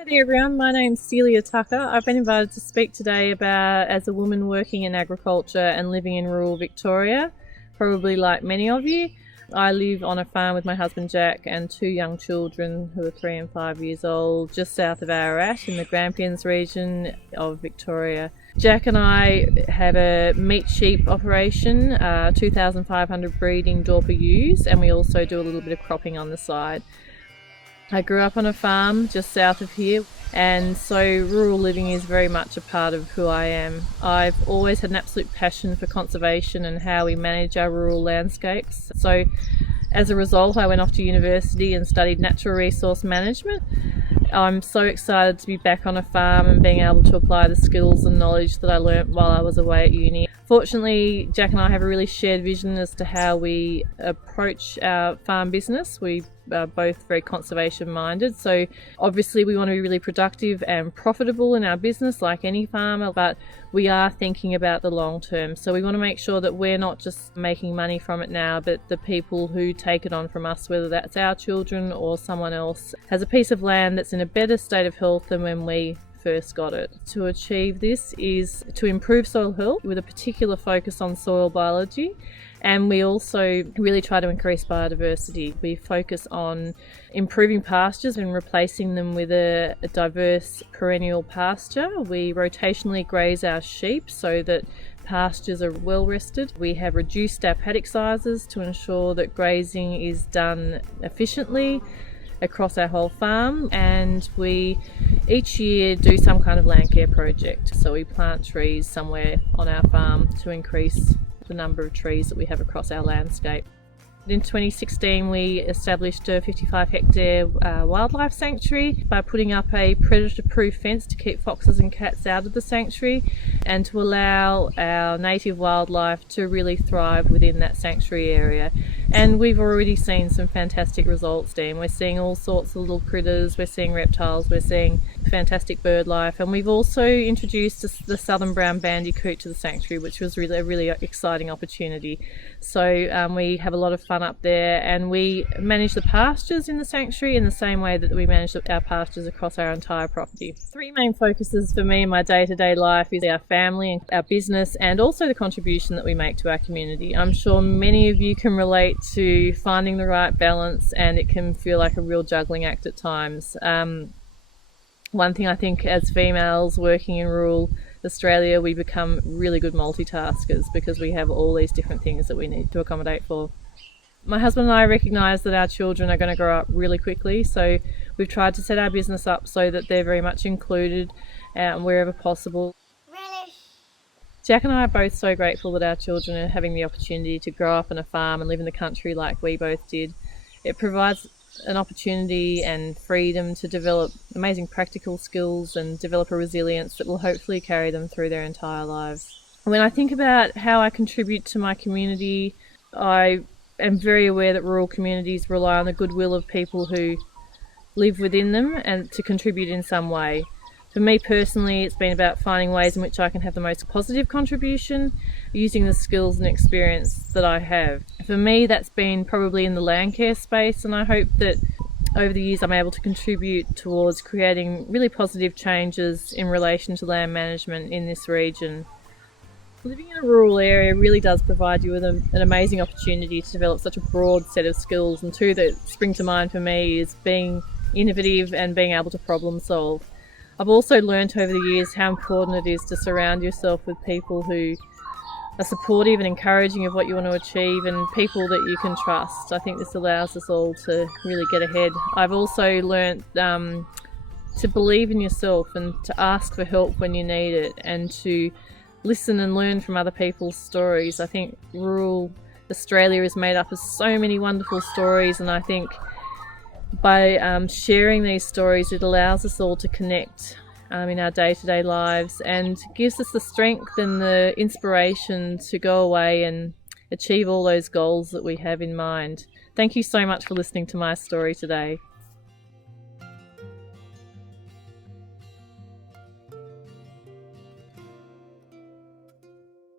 Hi there everyone, my name's Celia Tucker. I've been invited to speak today about as a woman working in agriculture and living in rural Victoria, probably like many of you. I live on a farm with my husband Jack and two young children who are 3 and 5 years old, just south of Ararat in the Grampians region of Victoria. Jack and I have a meat sheep operation, 2,500 breeding Dorper ewes, and we also do a little bit of cropping on the side. I grew up on a farm just south of here, and so rural living is very much a part of who I am. I've always had an absolute passion for conservation and how we manage our rural landscapes. So as a result, I went off to university and studied natural resource management. I'm so excited to be back on a farm and being able to apply the skills and knowledge that I learnt while I was away at uni. Fortunately, Jack and I have a really shared vision as to how we approach our farm business. We are both very conservation minded, so obviously we want to be really productive and profitable in our business like any farmer, but we are thinking about the long term. So we want to make sure that we're not just making money from it now, but the people who take it on from us, whether that's our children or someone else, has a piece of land that's in a better state of health than when we first got it. To achieve this is to improve soil health with a particular focus on soil biology, and we also really try to increase biodiversity. We focus on improving pastures and replacing them with a diverse perennial pasture. We rotationally graze our sheep so that pastures are well rested. We have reduced our paddock sizes to ensure that grazing is done efficiently across our whole farm, and we each year do some kind of land care project. So we plant trees somewhere on our farm to increase the number of trees that we have across our landscape. In 2016 we established a 55 hectare wildlife sanctuary by putting up a predator-proof fence to keep foxes and cats out of the sanctuary and to allow our native wildlife to really thrive within that sanctuary area. And we've already seen some fantastic results there. We're seeing all sorts of little critters, we're seeing reptiles, we're seeing fantastic bird life, and we've also introduced the southern brown bandicoot to the sanctuary, which was really a really exciting opportunity. So we have a lot of fun up there, and we manage the pastures in the sanctuary in the same way that we manage our pastures across our entire property. 3 main focuses for me in my day-to-day life is our family and our business, and also the contribution that we make to our community. I'm sure many of you can relate to finding the right balance, and it can feel like a real juggling act at times. One thing I think as females working in rural Australia, we become really good multitaskers because we have all these different things that we need to accommodate for. My husband and I recognise that our children are going to grow up really quickly, so we've tried to set our business up so that they're very much included wherever possible. Jack and I are both so grateful that our children are having the opportunity to grow up on a farm and live in the country like we both did. It provides an opportunity and freedom to develop amazing practical skills and develop a resilience that will hopefully carry them through their entire lives. When I think about how I contribute to my community, I am very aware that rural communities rely on the goodwill of people who live within them and to contribute in some way. For me personally, it's been about finding ways in which I can have the most positive contribution using the skills and experience that I have. For me, that's been probably in the land care space, and I hope that over the years I'm able to contribute towards creating really positive changes in relation to land management in this region. Living in a rural area really does provide you with an amazing opportunity to develop such a broad set of skills, and 2 that spring to mind for me is being innovative and being able to problem solve. I've also learnt over the years how important it is to surround yourself with people who are supportive and encouraging of what you want to achieve, and people that you can trust. I think this allows us all to really get ahead. I've also learnt to believe in yourself and to ask for help when you need it, and to listen and learn from other people's stories. I think rural Australia is made up of so many wonderful stories, and I think by sharing these stories, it allows us all to connect in our day-to-day lives and gives us the strength and the inspiration to go away and achieve all those goals that we have in mind. Thank you so much for listening to my story today.